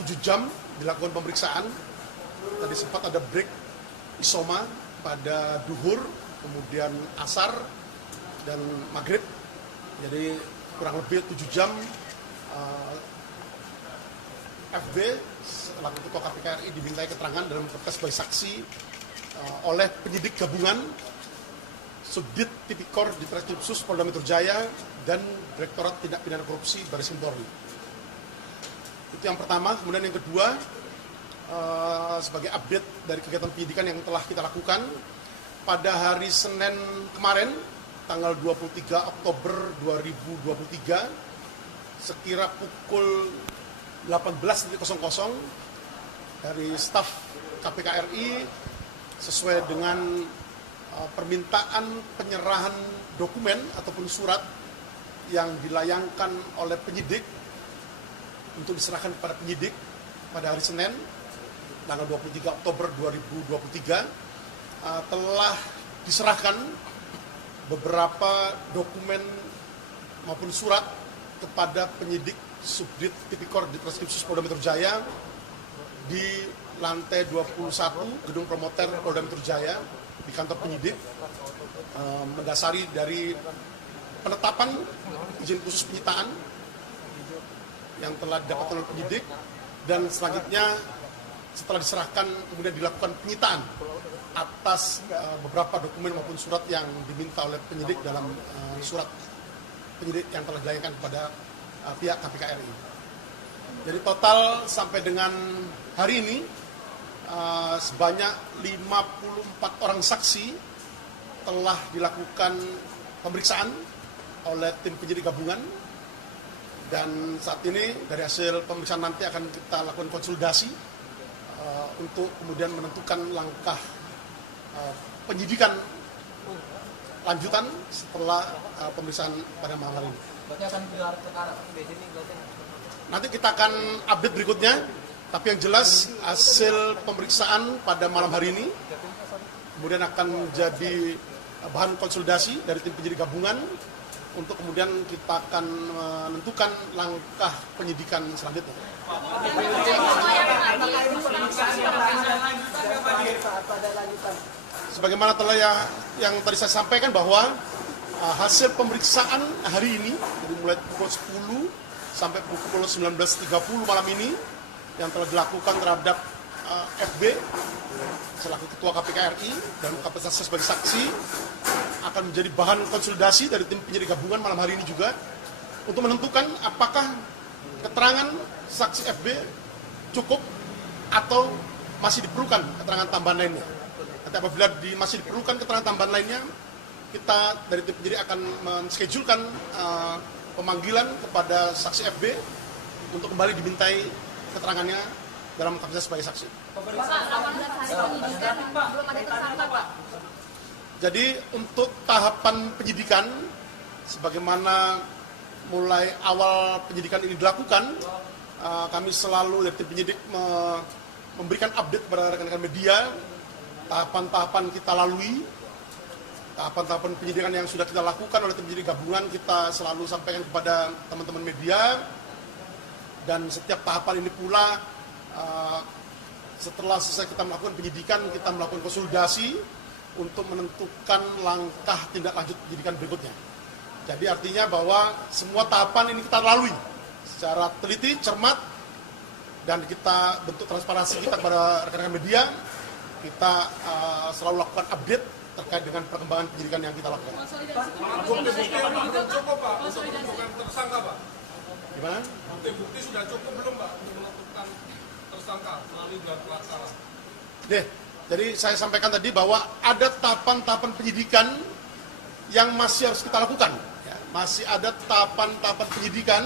7 jam dilakukan pemeriksaan. Tadi sempat ada break isoma pada duhur, kemudian asar, dan maghrib. Jadi kurang lebih 7 jam FB selaku Ketua KPK RI dimintai keterangan dalam berkas sebagai saksi oleh penyidik gabungan Subdit Tipikor Ditreskrimsus Polda Metro Jaya dan Direktorat Tindak Pidana Korupsi Baris Krim Polri. Itu yang pertama. Kemudian yang kedua, sebagai update dari kegiatan penyidikan yang telah kita lakukan pada hari Senin kemarin, tanggal 23 Oktober 2023, sekira pukul 18.00 dari staf KPK RI sesuai dengan permintaan penyerahan dokumen ataupun surat yang dilayangkan oleh penyidik untuk diserahkan kepada penyidik pada hari Senin tanggal 23 Oktober 2023 telah diserahkan beberapa dokumen maupun surat kepada penyidik Subdit Tipikor Ditreskrimsus Polda Metro Jaya di lantai 21 Gedung Promoter Polda Metro Jaya di kantor penyidik, mendasari dari penetapan izin khusus penyitaan yang telah didapatkan oleh penyidik, dan selanjutnya setelah diserahkan kemudian dilakukan penyitaan atas beberapa dokumen maupun surat yang diminta oleh penyidik dalam surat penyidik yang telah dilayangkan kepada pihak KPK RI. Jadi total sampai dengan hari ini sebanyak 54 orang saksi telah dilakukan pemeriksaan oleh tim penyidik gabungan, dan saat ini dari hasil pemeriksaan nanti akan kita lakukan konsolidasi untuk kemudian menentukan langkah penyidikan lanjutan setelah pemeriksaan pada malam hari ini. Berarti akan gelar perkara di sini berarti. Nanti kita akan update berikutnya, tapi yang jelas hasil pemeriksaan pada malam hari ini kemudian akan menjadi bahan konsolidasi dari tim penyidik gabungan untuk kemudian kita akan menentukan langkah penyidikan selanjutnya. Sebagaimana telah yang tadi saya sampaikan bahwa hasil pemeriksaan hari ini dari mulai pukul 10 sampai pukul 19.30 malam ini yang telah dilakukan terhadap FB selaku Ketua KPK RI dan kapasitasnya sebagai saksi akan menjadi bahan konsolidasi dari tim penyidik gabungan malam hari ini juga untuk menentukan apakah keterangan saksi FB cukup atau masih diperlukan keterangan tambahan lainnya. Nanti apabila masih diperlukan keterangan tambahan lainnya, kita dari tim penyidik akan menschedulekan pemanggilan kepada saksi FB untuk kembali dimintai keterangannya dalam kapasitas sebagai saksi. Jadi untuk tahapan penyidikan, sebagaimana mulai awal penyidikan ini dilakukan, kami selalu dari tim penyidik memberikan update kepada rekan-rekan media, tahapan-tahapan kita lalui, tahapan-tahapan penyidikan yang sudah kita lakukan oleh tim penyidik gabungan kita selalu sampaikan kepada teman-teman media, dan setiap tahapan ini pula setelah selesai kita melakukan penyidikan, kita melakukan konsolidasi untuk menentukan langkah tindak lanjut penyidikan berikutnya. Jadi artinya bahwa semua tahapan ini kita lalui secara teliti, cermat, dan kita bentuk transparansi kita kepada rekan-rekan media. Kita selalu lakukan update terkait dengan perkembangan penyidikan yang kita lakukan. Bukti-bukti belum cukup, Pak, untuk menentukan tersangka, Pak. Gimana? Bukti-bukti sudah cukup belum, Pak, untuk menentukan tersangka melalui gelar perkara? Jadi saya sampaikan tadi bahwa ada tahapan-tahapan penyidikan yang masih harus kita lakukan. Ya, masih ada tahapan-tahapan penyidikan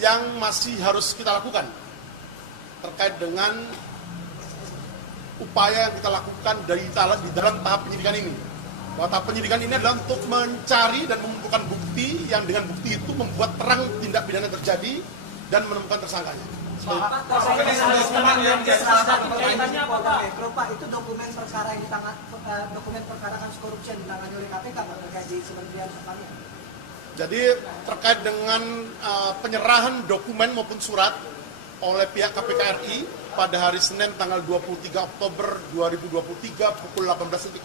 yang masih harus kita lakukan terkait dengan upaya yang kita lakukan di dalam tahap penyidikan ini. Bahwa tahap penyidikan ini adalah untuk mencari dan mengumpulkan bukti yang dengan bukti itu membuat terang tindak pidana terjadi dan menemukan tersangkanya. Itu dokumen perkara yang ditangani, dokumen perkara kasus korupsi yang ditangani oleh KPK terkait di Kementerian Pertanian. Jadi terkait dengan penyerahan dokumen maupun surat oleh pihak KPK RI pada hari Senin tanggal 23 Oktober 2023 pukul 18.00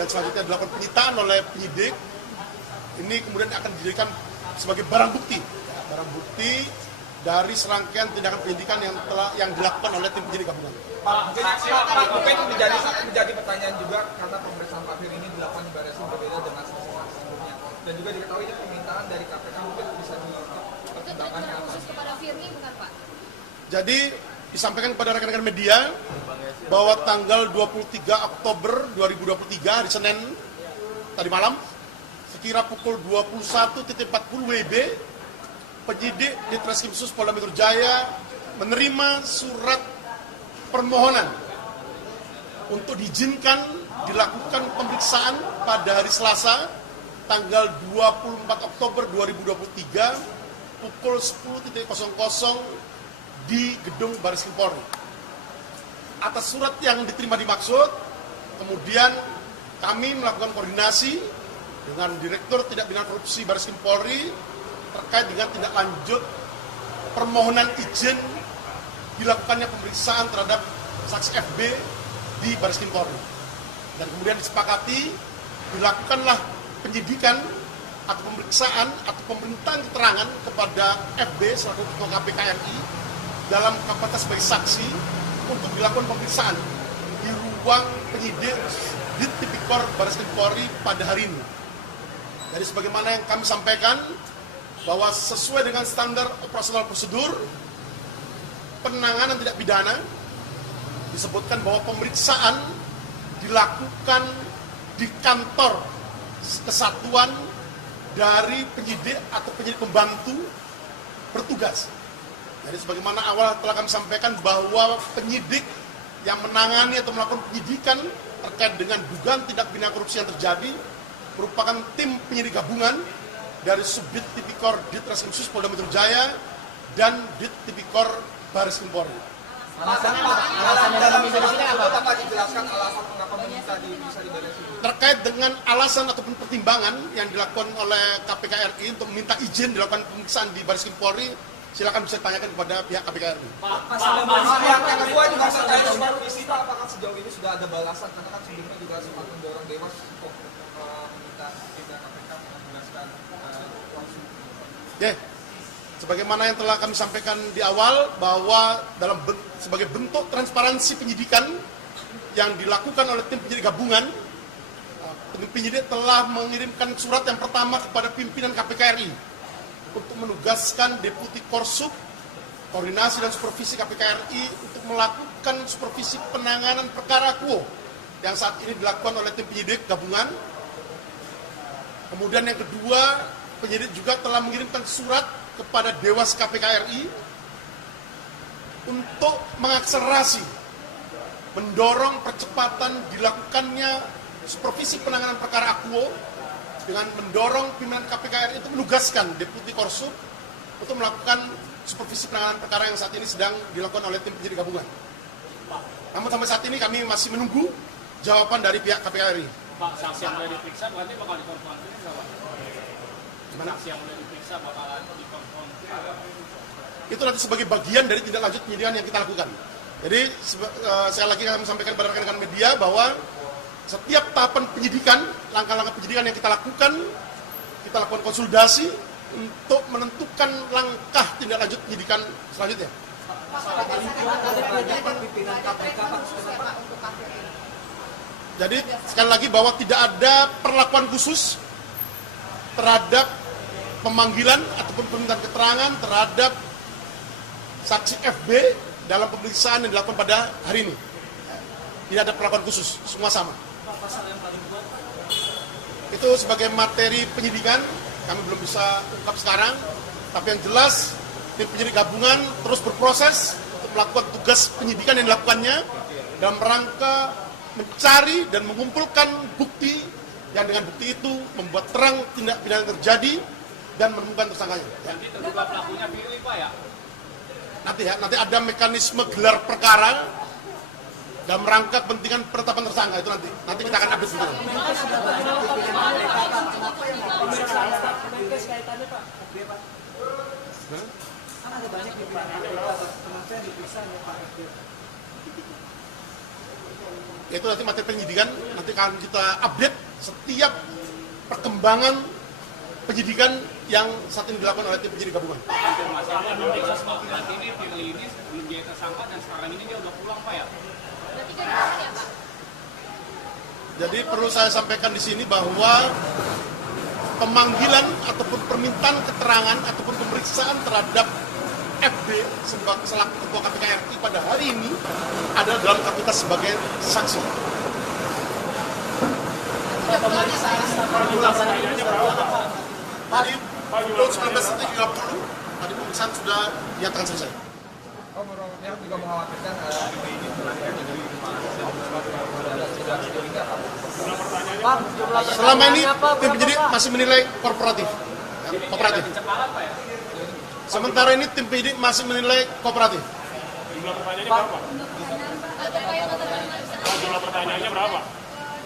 dan selanjutnya dilakukan penyitaan oleh penyidik. Ini kemudian akan dijadikan sebagai barang bukti dari serangkaian tindakan penyidikan yang dilakukan oleh tim penyidik gabungan. Mungkin menjadi pertanyaan juga karena pemeriksaan Pak Fir ini dilakukan di Baris Krim berbeda dengan saksi-saksi sebelumnya. Dan juga diketahui ini permintaan dari KPK mungkin bisa dipertimbangkan ke atas. Kepada Firly bukan Pak? Jadi disampaikan kepada rekan-rekan media bahwa tanggal 23 Oktober 2023 hari Senin tadi malam sekira pukul 21.40 WIB penyidik di Treskrimsus Polda Metro Jaya menerima surat permohonan untuk diizinkan dilakukan pemeriksaan pada hari Selasa tanggal 24 Oktober 2023 pukul 10.00 di gedung Baris Krim Polri. Atas surat yang diterima dimaksud, kemudian kami melakukan koordinasi dengan Direktur Tindak Pidana Korupsi Baris Krim Polri terkait dengan tindak lanjut permohonan izin dilakukannya pemeriksaan terhadap saksi FB di Baris Krim Polri. Dan kemudian disepakati dilakukanlah penyidikan atau pemeriksaan atau pemerintahan keterangan kepada FB selaku Ketua KPK RI dalam kapasitas sebagai saksi untuk dilakukan pemeriksaan di ruang penyidik di Tipikor Baris Krim Polri pada hari ini. Jadi sebagaimana yang kami sampaikan bahwa sesuai dengan standar operasional prosedur penanganan tindak pidana disebutkan bahwa pemeriksaan dilakukan di kantor kesatuan dari penyidik atau penyidik pembantu bertugas. Jadi sebagaimana awal telah kami sampaikan bahwa penyidik yang menangani atau melakukan penyidikan terkait dengan dugaan tindak pidana korupsi yang terjadi merupakan tim penyidik gabungan dari Subdit Tipikor Dit Treskrimsus Polda Metro Jaya dan Dit Tipikor Baris Krim Polri. Alasannya dalam bisa di sini apa? Dijelaskan alasan mengapa bisa diberesin. Terkait dengan alasan ataupun pertimbangan yang dilakukan oleh KPK RI untuk meminta izin dilakukan pemeriksaan di Baris Krim Polri, silakan bisa ditanyakan kepada pihak KPK RI. Yang kedua juga terkait supervisi, Pak, apakah sejauh ini sudah ada balasan? Karena kan sebelumnya juga sempat mendorong Dewas untuk meminta pimpinan KPK menjelaskan Ya, sebagaimana yang telah kami sampaikan di awal bahwa sebagai bentuk transparansi penyidikan yang dilakukan oleh tim penyidik gabungan, penyidik telah mengirimkan surat yang pertama kepada pimpinan KPK RI untuk menugaskan Deputi Korsub, Koordinasi dan Supervisi KPK RI untuk melakukan supervisi penanganan perkara Akuo yang saat ini dilakukan oleh tim penyidik gabungan. Kemudian yang kedua, penyidik juga telah mengirimkan surat kepada Dewas KPK RI untuk mengakselerasi, mendorong percepatan dilakukannya supervisi penanganan perkara Akuo dengan mendorong pimpinan KPK RI itu menugaskan Deputi Korsub untuk melakukan supervisi penanganan perkara yang saat ini sedang dilakukan oleh tim penyidik gabungan. Namun sampai saat ini kami masih menunggu jawaban dari pihak KPK RI. Pak, saksi yang mulai diperiksa berarti bakal dikonfrontir nggak, Pak? Gimana? Saksi yang mulai diperiksa bakalan dikonfrontir. Itu nanti sebagai bagian dari tindak lanjut penyidikan yang kita lakukan. Jadi sekali lagi kami sampaikan kepada rekan-rekan media bahwa setiap tahapan penyidikan, langkah-langkah penyidikan yang kita lakukan konsolidasi untuk menentukan langkah tindak lanjut penyidikan selanjutnya. Jadi sekali lagi bahwa tidak ada perlakuan khusus terhadap pemanggilan ataupun permintaan keterangan terhadap saksi FB dalam pemeriksaan yang dilakukan pada hari ini. Tidak ada perlakuan khusus, semua sama. Itu sebagai materi penyidikan, kami belum bisa ungkap sekarang. Tapi yang jelas, tim penyidik gabungan terus berproses untuk melakukan tugas penyidikan yang dilakukannya dalam rangka mencari dan mengumpulkan bukti yang dengan bukti itu membuat terang tindak pidana yang terjadi dan menemukan tersangkanya. Nanti terduga pelakunya Firly, Pak, ya? Nanti ada mekanisme gelar perkara dalam rangka kepentingan penetapan tersangka itu nanti kita akan update betul. ada banyak di kementerian diperiksa oleh Pak FB. Itu nanti materi penyidikan, nanti akan kita update setiap perkembangan penyidikan yang saat ini dilakukan oleh tim penyidik gabungan. Konfirmasinya belum diperiksa semua berarti ini Firly ini belum jadi tersangka dan sekarang ini dia udah pulang Pak ya? Berarti kan ya Pak? Jadi perlu saya sampaikan di sini bahwa pemanggilan ataupun permintaan keterangan ataupun pemeriksaan terhadap FB selaku Ketua KPK RI pada hari ini adalah dalam kapasitas sebagai saksi. Tadi pukul 19.30 tadi pemeriksaan sudah dinyatakan selesai. Oh, yang juga mengkhawatirkan ini Selama ini tim penyidik masih menilai kooperatif. Kooperatif. Pencekalan Pak ya? Sementara ini tim penyidik masih menilai kooperatif. Jumlah pertanyaannya berapa? Ada Pak yang mengatakan Jumlah pertanyaannya berapa?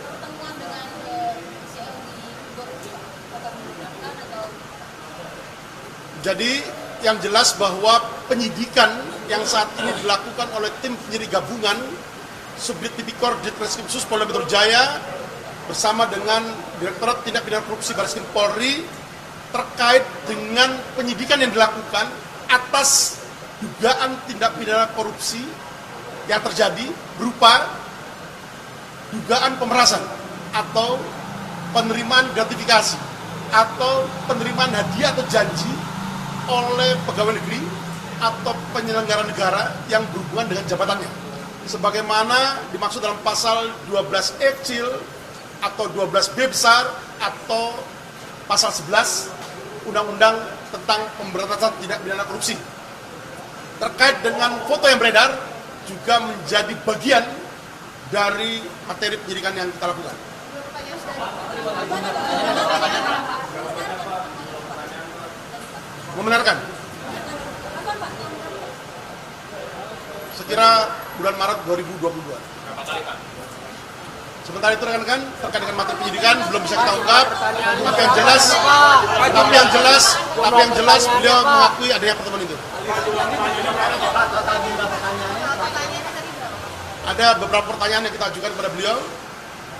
pertemuan dengan si Aldi Gordi akan menggunakan atau Jadi yang jelas bahwa penyidikan yang saat ini dilakukan oleh tim penyidik gabungan Subdit Tipikor Ditreskrim Sus Polda Metro Jaya bersama dengan Direktorat Tindak Pidana Korupsi Barreskrim Polri terkait dengan penyidikan yang dilakukan atas dugaan tindak pidana korupsi yang terjadi berupa dugaan pemerasan atau penerimaan gratifikasi atau penerimaan hadiah atau janji oleh pegawai negeri atau penyelenggara negara yang berhubungan dengan jabatannya. Sebagaimana dimaksud dalam pasal 12E kecil atau 12B besar atau pasal 11 Undang-Undang tentang pemberantasan tindak pidana korupsi. Terkait dengan foto yang beredar juga menjadi bagian dari materi penyidikan yang kita lakukan. Membenarkan. Sekira bulan Maret 2022. Berapa kali Pak? Sementara itu rekan-rekan terkait dengan materi penyidikan belum bisa kita ungkap, tapi yang jelas beliau mengakui adanya pertemuan itu. Ada beberapa pertanyaan yang kita ajukan kepada beliau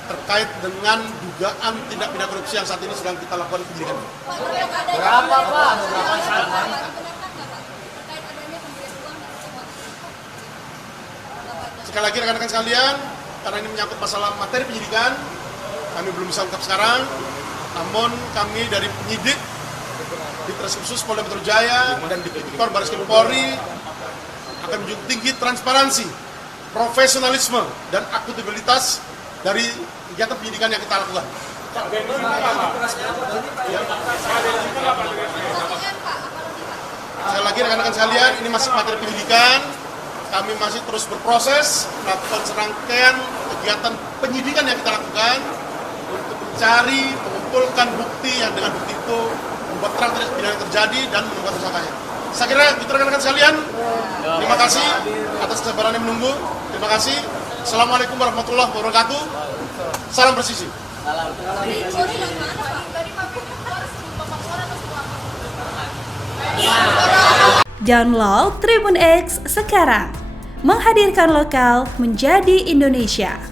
terkait dengan dugaan tindak pidana korupsi yang saat ini sedang kita lakukan penyidikan. berapa Pak? Terkait adanya pemberian uang dan semua. Sekali lagi rekan-rekan sekalian, karena ini menyangkut masalah materi penyidikan, kami belum bisa ungkap sekarang, namun kami dari penyidik di Ditreskrim Sus Polda Metro Jaya dan di Tipikor Barreskrim Polri akan menjunjung tinggi transparansi, profesionalisme, dan akuntabilitas dari kegiatan penyidikan yang kita lakukan. Sekali lagi rekan-rekan sekalian, ini masih materi penyidikan. Kami masih terus berproses melakukan serangkaian kegiatan penyidikan yang kita lakukan untuk mencari, mengumpulkan bukti yang dengan bukti itu membuat terang tindak pidana yang terjadi dan menemukan tersangkanya. Saya kira itu rekan-rekan sekalian. Terima kasih atas kesabarannya menunggu. Terima kasih. Assalamualaikum warahmatullahi wabarakatuh. Salam presisi. Download Tribun X sekarang, menghadirkan lokal menjadi Indonesia.